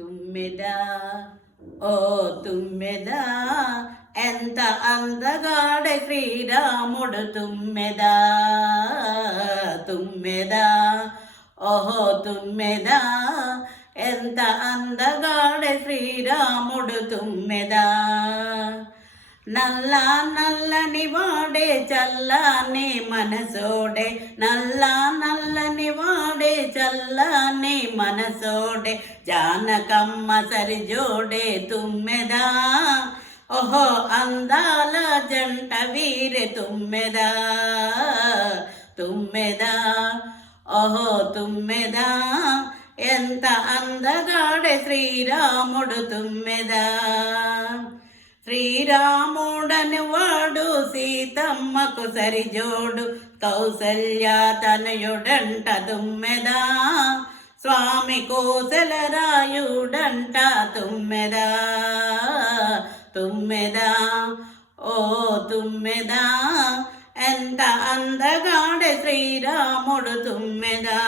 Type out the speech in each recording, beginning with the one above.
తుమ్మెదా ఓ తుమ్మెదా ఎంత అందగాడే శ్రీరాముడు తుమ్మెదా తుమ్మెదా ఓహో తుమ్మెదా ఎంత అందగాడే శ్రీరాముడు తుమ్మెదా నల్ల నల్లని వాడే చల్లని మనసోడే నల్ల నల్లని వాడే చల్లని మనసోడే జానకమ్మ సరిజోడే తుమ్మెదా ఓహో అందాల జంట వీరే తుమ్మెదా తుమ్మెదా ఓహో తుమ్మెదా ఎంత అందగాడే శ్రీరాముడు తుమ్మెదా శ్రీరాముడని వాడు సీతమ్మకు సరిజోడు కౌసల్య తనయుడంట తుమ్మెదా స్వామి కోసలరాయుడంట తుమ్మెదా తుమ్మెదా ఓ తుమ్మెదా ఎంత అందగాడే శ్రీరాముడు తుమ్మెదా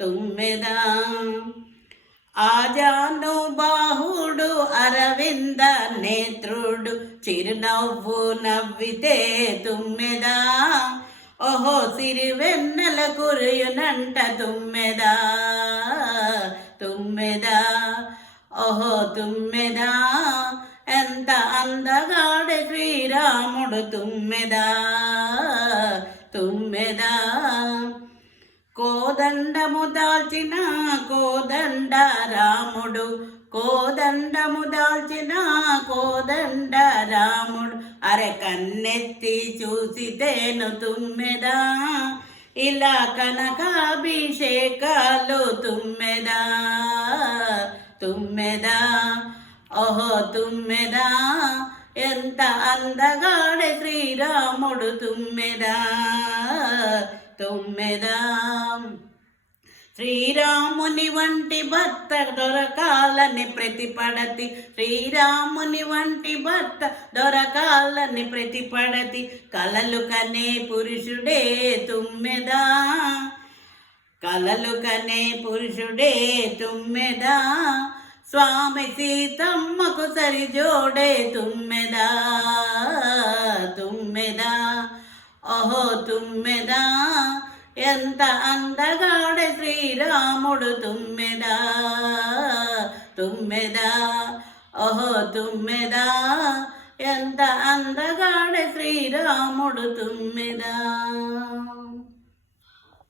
తుమ్మెదా ఆజాను బాహుడు అరవింద నేత్రుడు చిరునవ్వు నవ్వితే తుమ్మెదా ఓహో సిరివెన్నెల కురియునంట తుమ్మెదా తుమ్మెదా ఓహో తుమ్మెదా ఎంత అందగాడే శ్రీరాముడు తుమ్మెదా తుమ్మెదా కోదండము దాల్చిన కోదండ రాముడు కోదండము దాల్చిన కోదండ రాముడు అరె కన్నెత్తి చూసితేను తుమ్మెదా ఇలా కనకాభిషేకాలు తుమ్మెదా తుమ్మెదా ఓహో తుమ్మెదా ఎంత అందగాడే శ్రీరాముడు తుమ్మెదా తుమ్మెదా శ్రీరాముని వంటి భర్త దొరకాలని ప్రతిపడతి శ్రీరాముని వంటి భర్త దొరకాలని ప్రతిపడతి కలలు కనే పురుషుడే తుమ్మెదా కలలు కనే పురుషుడే తుమ్మెదా స్వామి సీతమ్మకు సరిజోడే తుమ్మెదా తుమ్మెదా ఓహో తుమ్మెదా ఎంత అందగాడే శ్రీరాముడు తుమ్మెదా తుమ్మెదా ఓహో తుమ్మెదా ఎంత అందగాడే శ్రీరాముడు తుమ్మెదా